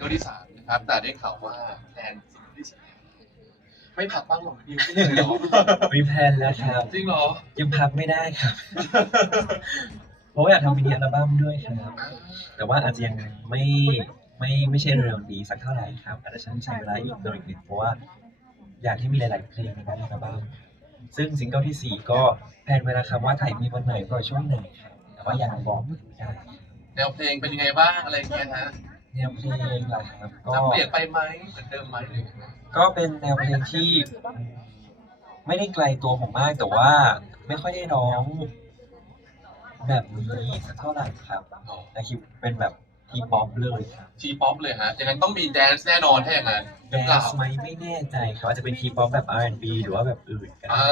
ก็ที่สามนะครับ แต่ได้ข่าวว่าแพลนซิงเกิลที่สี่ไม่พักบ้างหรอดิวไม่เหนื่อยหรอมีแพลนแล้วครับ จริงเหรอ ยังพักไม่ได้ครับ เพราะว่าอยากทำมินิอัลบั้มด้วยครับ แต่ว่าอาจจะยังไม่ไม่ไม่ใช่เร็วๆนี้สักเท่าไหร่ครับอาจจะใช้เวลาอีกหน่อยหนึ่งเพราะว่าอยากให้มีหลาย ๆ เพลงในมินิอัลบั้มซึ่งซิงเกิลที่สี่ก็แพลนไว้แล้วครับว่าถ่ายมีวันไหนปล่อยช่วงไหนครับแต่ว่ายังบอกไม่ได้แนวเพลงเป็นยังไงบ้างอะไรอย่างเงี้ยฮะ แนวเพลงล่ะครับก็จะเปลี่ยนไปไหมเหมือนเดิมไหมหรือยังไงก็เป็นแนวเพลงที่ไม่ได้ไกลตัวผมมากแต่ว่า ไม่ค่อยได้ร้อง แบบนี้สักเท่าไหร่ครับอ๋อแต่คิดเป็นแบบทีป๊อปเลยครับทีป๊อปเลยฮะอย่างนั้นต้องมีแดนซ์แน่นอนถ้าอย่างนั้นหแดรือนเปล่าซ์ไหมไม่แน่ใจครับอาจจะเป็นทีป๊อปแบบ R&B หรือว่าแบบอื่นก็ได้อ่า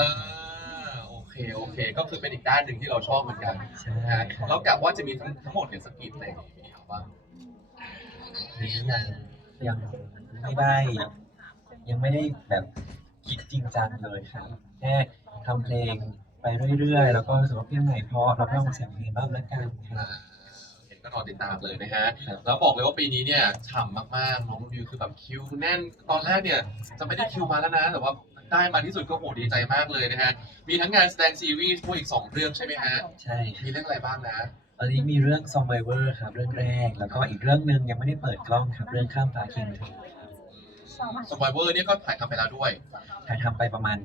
โอเคโอเค ก็คือเป็นอีกด้านหนึ่งที่เราชอบเหมือนกันใช่นะฮะครับ แล้วกะว่าจะมีทั้งทั้งหมดเนี่ยสกกี่เพลงมีครับว่านี้ยังยังไม่ได้ ยังไม่ได้แบบคิดจริงจังเลยครับแค่ทำเพลงไปเรื่อยๆ แล้วก็รู้สึกว่าเพลงไหนเพราะเราก็ลองเสียงเพลงบ้างแล้วกันครับ เห็นก็รอติดตามเลยนะฮะ ครับ แล้วบอกเลยว่าปีนี้เนี่ยฉ่ำมากๆ น้องวิวคือแบบคิวแน่น ตอนแรกเนี่ยจะไม่ได้คิวมาแล้วนะ แต่ว่าได้มาที่สุดก็โหดีใจมากเลยนะฮะ มีทั้งงานแสดงซีรีส์พวกอีก 2 เรื่องใช่ไหมฮะ ใช่ครับมีเรื่องอะไรบ้างนะ ตอนนี้มีเรื่อง Survivor ครับเรื่องแรก แล้วก็อีกเรื่องหนึ่งยังไม่ได้เปิดกล้องครับเรื่องข้ามฟ้าเคียงเธอครับ s u r v i v o r เนี่ยก็ถ่ายทำไปแล้วด้วยถ่ายทำไปประมาณ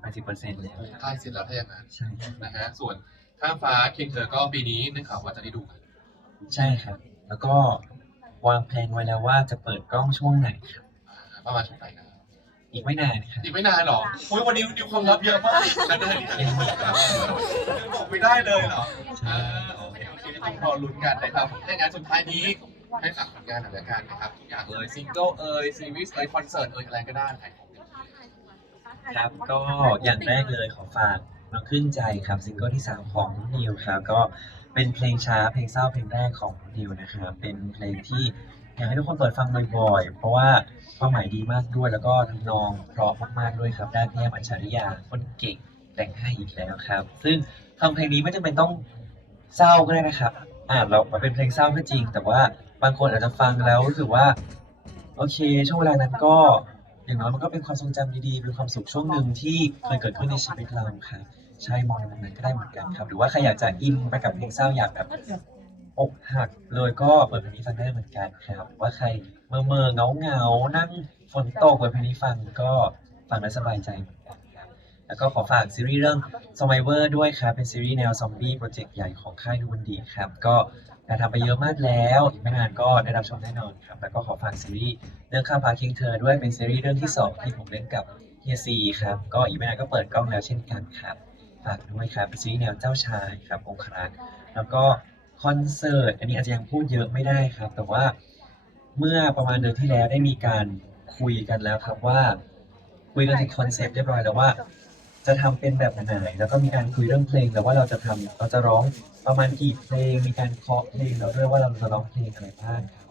70-80%แล้วครับใกล้เสร็จแล้วถ้าอย่างนั้นใช่ครับนะฮะส่วนข้ามฟ้าเคียงเธอก็ปีนี้ได้ข่าวว่าจะได้ดูกันใช่ครับ แล้วก็วางแผนไว้แล้วว่าจะเปิดกล้องช่วงไหนครับอ่าประมาณช่วงไหนนะอีกไม่นานครับอีกไม่นานหรอโอ้ยวันนี้ดิวความลับเยอะมากนะเดินบอกไม่ได้เลยเหรอ ต้องรอลุ้นกันนะครับถ้าอย่านสุดท้ายนี้ให้ฝากผลงานหน่อยละกันนะครับทุกอย่างเลยซิงเกิลเอ่ยซีรีส์เอ่ยคอนเสิร์ตเอ่ยอะไรก็ได้ขายของครับก็อย่างแรกเลยขอฝากน้องขึ้นใจครับซิงเกิลที่ 3ของน้องนิวครับก็เป็นเพลงช้าเพลงเศร้าเพลงแรกของนิวนะครับเป็นเพลงที่อยากให้ทุกคนเปิดฟังบ่อยๆ เพราะว่าความหมายดีมากด้วย แล้วก็ทำนองเพราะมากๆด้วยครับได้พี่แอมอัญชริยาคนเก่งแต่งให้อีกแล้วครับ ซึ่งทำเพลงนี้ไม่จำเป็นต้อง เศร้าก็ได้นะครับอ่าเรามันเป็นเพลงเศร้าก็จริง แต่ว่าบางคนอาจจะฟังแล้วรู้สึกว่า โอเค ช่วงเวลานั้นก็ อย่างน้อยมันก็เป็นความทรงจำดีๆเป็นความสุขช่วงหนึ่งที่เคยเกิดขึ้นในชีวิตเราครับใช่มองในมุมนั้นก็ได้เหมือนกันครับ หรือว่าใครอยากจะอินไปกับเพลงเศร้าอยากแบบอกหักเลยก็เปิดเพลงนี้ฟังได้เหมือนกันครับหรือว่าใครเมื่อเมื่อเงาเงาๆนั่งฝนตกเปิดเพลงนี้ฟังก็ฟังแล้วสบายใจเหมือนกัน แล้วก็ขอฝากซีรีส์เรื่อง Survivor ด้วยครับ เป็นซีรีส์แนวซอมบี้โปรเจกต์ใหญ่ของค่ายดูวันดีครับ ก็ถ่ายทำไปเยอะมากแล้ว อีกไม่นานก็ได้รับชมแน่นอนครับ แล้วก็ขอฝากซีรีส์เรื่องข้ามฟ้าคิงเธอด้วย เป็นซีรีส์เรื่องที่2ที่ผมเล่นกับเฮียซีครับ ก็อีกไม่นานก็เปิดกล้องแล้วเช่นกันครับ ฝากด้วยครับ เป็นซีรีส์แนวเจ้าชายครับองครักษ์แล้วก็คอนเสิร์ต อันนี้อาจจะยังพูดเยอะไม่ได้ครับ แต่ว่าเมื่อประมาณเดือนที่แล้วได้มีการคุยกันแล้วครับว่า คุยกันถึงคอนเซปต์เรียบร้อยแล้วว่า จะทำเป็นแบบไหนแล้วก็มีการคุยเรื่องเพลงแล้วว่าเราจะทำเราจะร้องประมาณกี่เพลง มีการเคาะเพลงแล้วด้วยว่าเราจะร้องเพลงอะไรบ้างครับ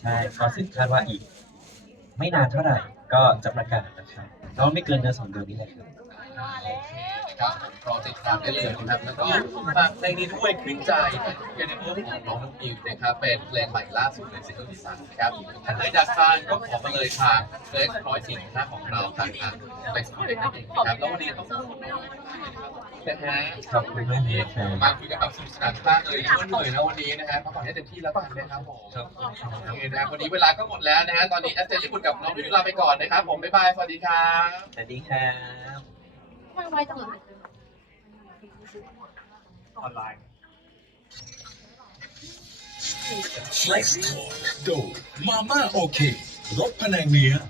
ใช่ก็ซึ่งคาดว่าอีก ไม่นานเท่าไหร่ก็จะประกาศนะครับแล้วไม่เกินเดือนสองเดือนนี้แหละครับ ครับรอติดตามได้เลยนะครับแล้วก็ฝากเพลงนี้ด้วยขึ้นใจเกนเวอร์ของน้องน้ำนิวนะครับเป็นเพลงใหม่ล่าสุดในซิงเกิลที่สามนะครับถ้าใครอยากฟังก็ขอมาเลยทางเล็กร้อยสี่ห้าของเราทางทางเล็กร้อยนั่นเองนะครับแล้ววันนี้ต้องขอบคุณมากนะฮะขอบคุณมากเลยครับมาคุยกันแบบสนุกสนานมากเลยเมื่อเหน่อยนะวันนี้นะฮะพักผ่อนให้เต็มที่แล้วป่ะนะครับผมครับโอเคนะครับวันนี้เวลาก็หมดแล้วนะฮะตอนนี้แอสเซนญี่ปุ่นกับน้องวิวลาไปก่อนนะครับผมบ๊ายบายสวัสดีครับสวัสดีครับ ทางไวจังเลยออนไลน์ Flex Talk โดมาม่าโอเคลดพะแนงเนื้อ